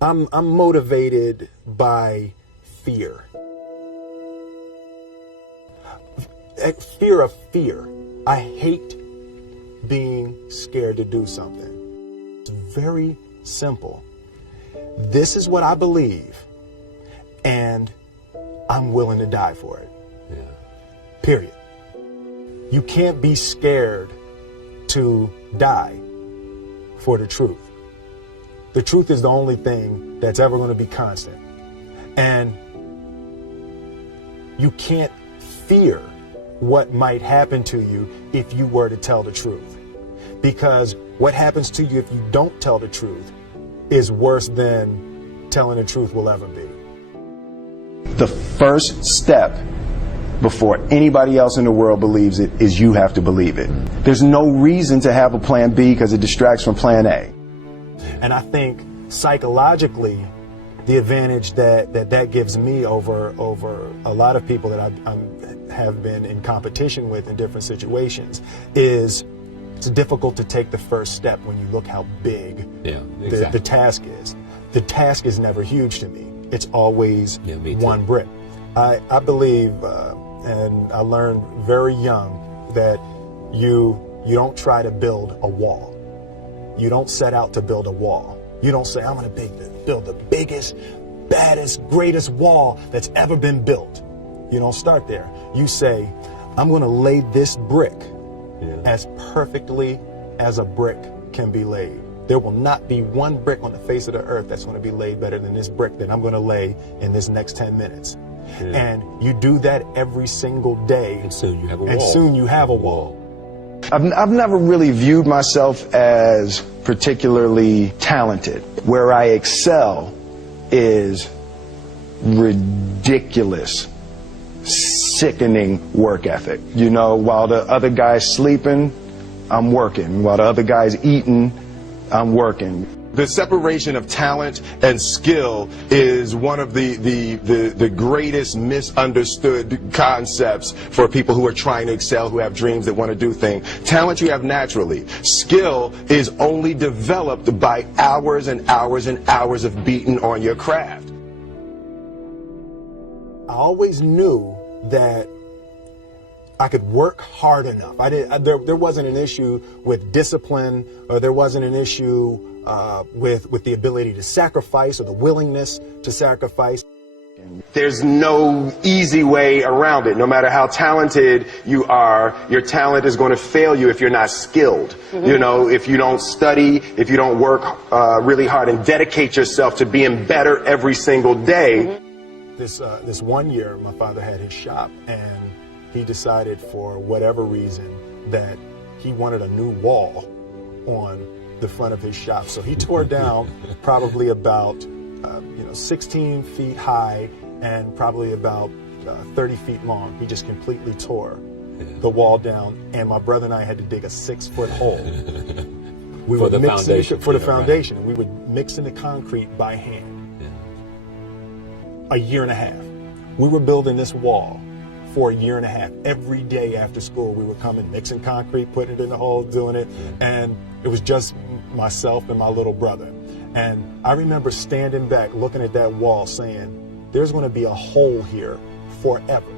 I'm motivated by fear. Fear of fear. I hate being scared to do something. It's very simple. This is what I believe, and I'm willing to die for it. Yeah. Period. You can't be scared to die for the truth. The truth is the only thing that's ever going to be constant. And you can't fear what might happen to you if you were to tell the truth. Because what happens to you if you don't tell the truth is worse than telling the truth will ever be. The first step before anybody else in the world believes it is you have to believe it. There's no reason to have a plan B because it distracts from plan A. And I think psychologically, the advantage that gives me over a lot of people that I have been in competition with in different situations is it's difficult to take the first step when you look how big the task is. The task is never huge to me. It's always one brick. I believe, and I learned very young, that you don't try to build a wall. You don't set out to build a wall. You don't say, I'm going to build the biggest, baddest, greatest wall that's ever been built. You don't start there. You say, I'm going to lay this brick as perfectly as a brick can be laid. There will not be one brick on the face of the earth that's going to be laid better than this brick that I'm going to lay in this next 10 minutes. And you do that every single day. And soon you have a wall. And soon you have a wall. I've never really viewed myself as particularly talented. Where I excel is ridiculous, sickening work ethic. You know, while the other guy's sleeping, I'm working. While the other guy's eating, I'm working. The separation of talent and skill is one of the greatest misunderstood concepts for people who are trying to excel, who have dreams, that want to do things. Talent you have naturally. Skill is only developed by hours and hours and hours of beating on your craft. I always knew that I could work hard enough. There wasn't an issue with discipline, or there wasn't an issue with the ability to sacrifice or the willingness to sacrifice. There's no easy way around it. No matter how talented you are, your talent is going to fail you if you're not skilled. You know, if you don't study, if you don't work really hard and dedicate yourself to being better every single day. This one year, my father had his shop, and he decided for whatever reason that he wanted a new wall on the front of his shop. So he tore down probably about 16 feet high and probably about 30 feet long. He just completely tore the wall down, and my brother and I had to dig a 6-foot hole. We for the foundation. For the foundation. We would mix in the concrete by hand. A year and a half. We were building this wall for a year and a half. Every day after school, we would come and mixing concrete, putting it in the hole, doing it. And it was just myself and my little brother. And I remember standing back, looking at that wall, saying, there's going to be a hole here forever.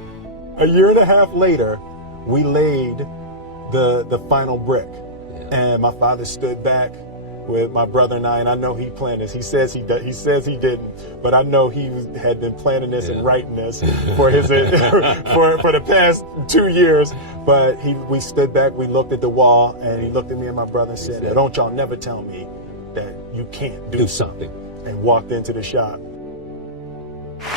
A year and a half later, we laid the final brick. And my father stood back with my brother and I know he planned this. He says he didn't, but I know he had been planning this and writing this for his for the past 2 years. But we stood back, we looked at the wall, and he looked at me and my brother and said, "Don't y'all never tell me that you can't do something," and walked into the shop.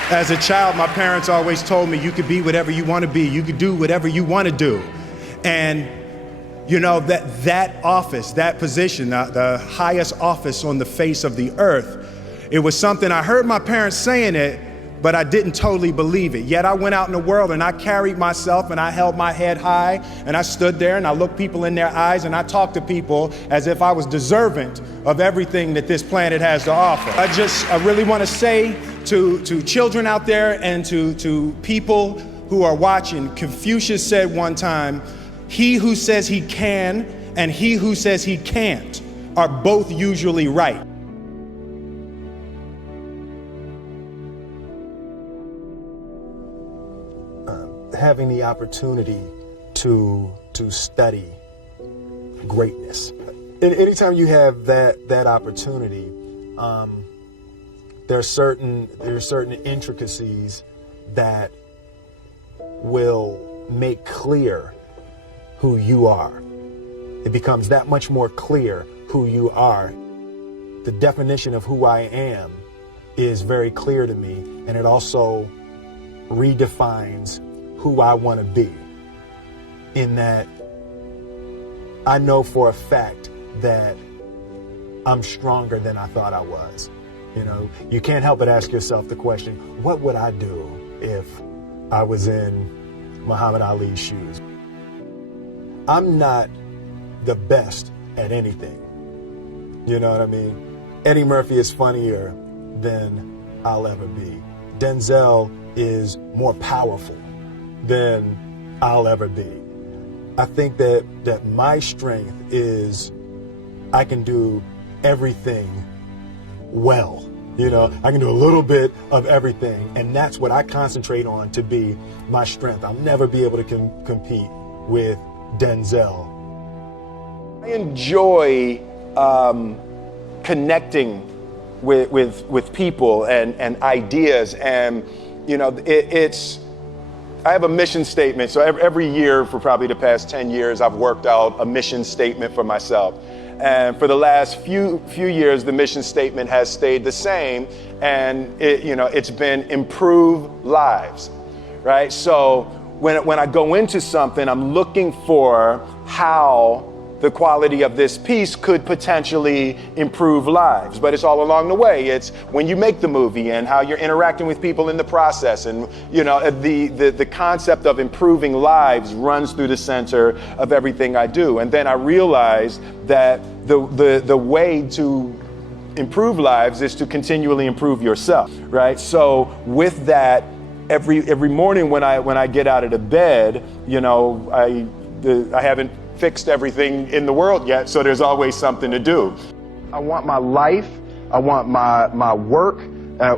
As a child, my parents always told me you could be whatever you want to be. You could do whatever you want to do. And you know, that office, that position, the highest office on the face of the earth, it was something I heard my parents saying it, but I didn't totally believe it. Yet I went out in the world and I carried myself and I held my head high and I stood there and I looked people in their eyes and I talked to people as if I was deserving of everything that this planet has to offer. I really want to say to children out there and to people who are watching, Confucius said one time, he who says he can and he who says he can't are both usually right. having the opportunity to study greatness. And anytime you have that opportunity, there are certain intricacies that will make clear who you are. It becomes that much more clear who you are. The definition of who I am is very clear to me, and it also redefines who I want to be, in that I know for a fact that I'm stronger than I thought I was. You know, you can't help but ask yourself the question, what would I do if I was in Muhammad Ali's shoes? I'm not the best at anything. You know what I mean? Eddie Murphy is funnier than I'll ever be. Denzel is more powerful than I'll ever be. I think that my strength is I can do everything well. You know, I can do a little bit of everything, and that's what I concentrate on to be my strength. I'll never be able to compete with Denzel. I enjoy connecting with people and ideas, and you know, I have a mission statement. So every year for probably the past 10 years, I've worked out a mission statement for myself. And for the last few years, the mission statement has stayed the same, and it's been improve lives, right? So when I go into something, I'm looking for how the quality of this piece could potentially improve lives. But it's all along the way. It's when you make the movie and how you're interacting with people in the process. And the concept of improving lives runs through the center of everything I do. And then I realized that the way to improve lives is to continually improve yourself, right? So with that, every morning when I get out of the bed, I haven't fixed everything in the world yet, so there's always something to do. I want my life, I want my work,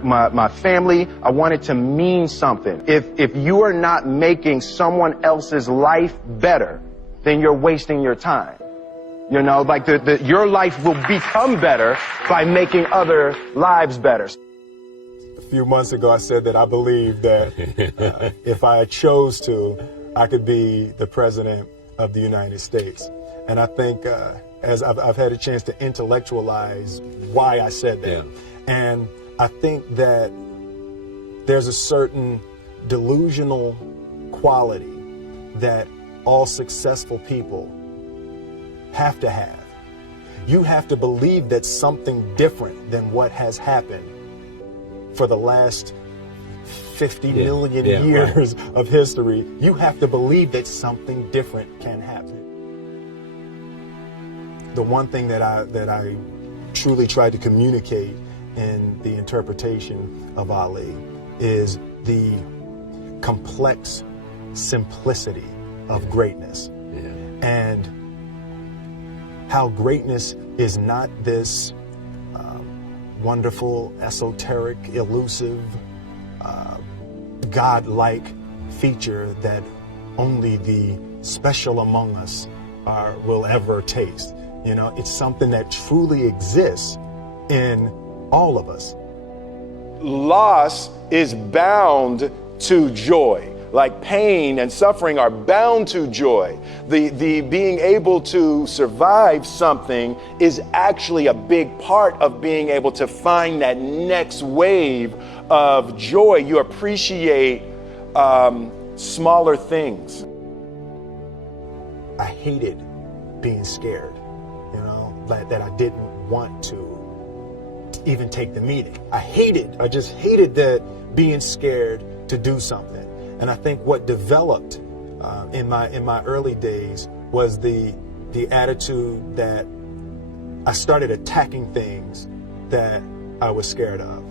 my family, I want it to mean something. If you are not making someone else's life better, then you're wasting your time. Like your life will become better by making other lives better. A few months ago, I said that I believe that if I chose to, I could be the president of the United States. And I think as I've had a chance to intellectualize why I said that. Yeah. And I think that there's a certain delusional quality that all successful people have to have. You have to believe that something different than what has happened for the last 50 million years of history. You have to believe that something different can happen. The one thing that I truly tried to communicate in the interpretation of Ali is the complex simplicity of greatness. Yeah. And how greatness is not this wonderful, esoteric, elusive, God-like feature that only the special among us will ever taste. It's something that truly exists in all of us. Loss is bound to joy. Like pain and suffering are bound to joy. The being able to survive something is actually a big part of being able to find that next wave of joy. You appreciate smaller things. I hated being scared, that I didn't want to even take the meeting. I just hated that being scared to do something. And I think what developed in my early days was the attitude that I started attacking things that I was scared of.